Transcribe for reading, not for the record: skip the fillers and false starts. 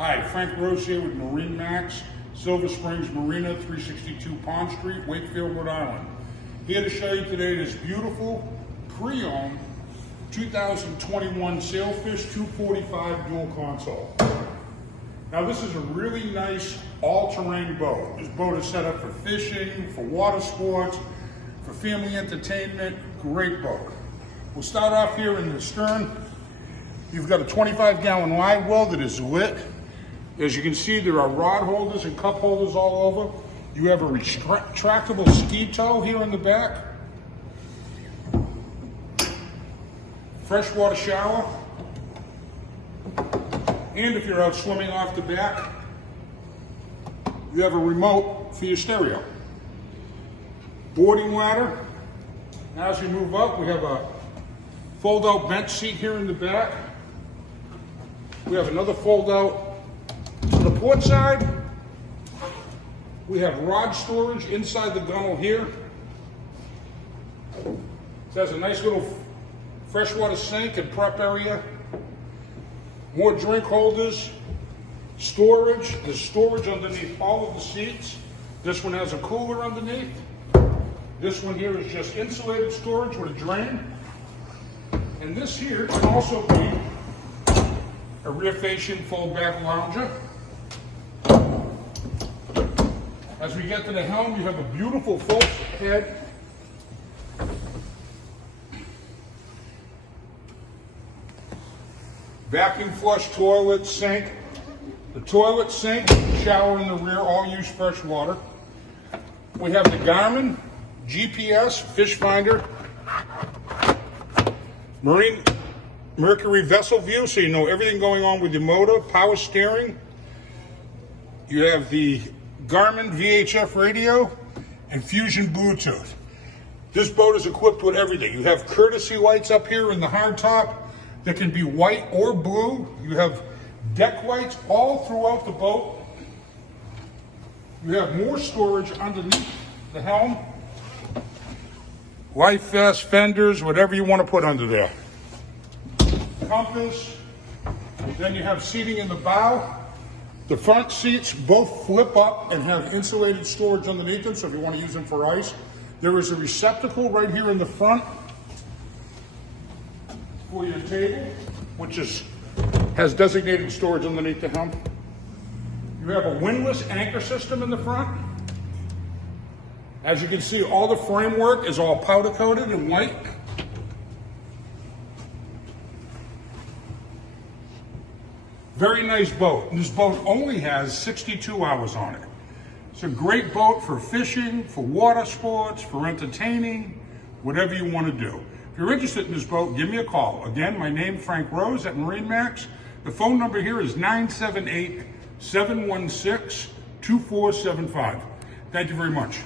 Hi, Frank Rose here with MarineMax, Silver Springs Marina, 362 Pond Street, Wakefield, Rhode Island. Here to show you today this beautiful pre-owned 2021 Sailfish 245 dual console. Now this is a really nice all-terrain boat. This boat is set up for fishing, for water sports, for family entertainment. Great boat. We'll start off here in the stern. You've got a 25-gallon live well that is lit. As you can see, there are rod holders and cup holders all over. You have a retractable ski tow here in the back. Freshwater shower. And if you're out swimming off the back, you have a remote for your stereo. Boarding ladder. As we move up, we have a fold-out bench seat here in the back. We have another fold-out to the port side. We have rod storage inside the gunnel here. It has a nice little freshwater sink and prep area. More drink holders, storage. There's storage underneath all of the seats. This one has a cooler underneath. This one here is just insulated storage with a drain. And this here can also be a rear-facing fold-back lounger. As we get to the helm, you have a beautiful full head. Vacuum flush toilet, sink. The toilet, sink, shower in the rear, all use fresh water. We have the Garmin GPS fish finder. Mercury vessel view, so you know everything going on with your motor, power steering. You have the Garmin VHF radio and Fusion Bluetooth. This boat is equipped with everything. You have courtesy lights up here in the hardtop that can be white or blue. You have deck lights all throughout the boat. You have more storage underneath the helm. Life vest, fenders, whatever you want to put under there. Compass. Then you have seating in the bow. The front seats both flip up and have insulated storage underneath them, so if you want to use them for ice. There is a receptacle right here in the front for your table, which has designated storage underneath the helm. You have a windlass anchor system in the front. As you can see, all the framework is all powder coated and white. Very nice boat. And this boat only has 62 hours on it. It's a great boat for fishing, for water sports, for entertaining, whatever you want to do. If you're interested in this boat, give me a call. Again, my name is Frank Rose at MarineMax. The phone number here is 978-716-2475. Thank you very much.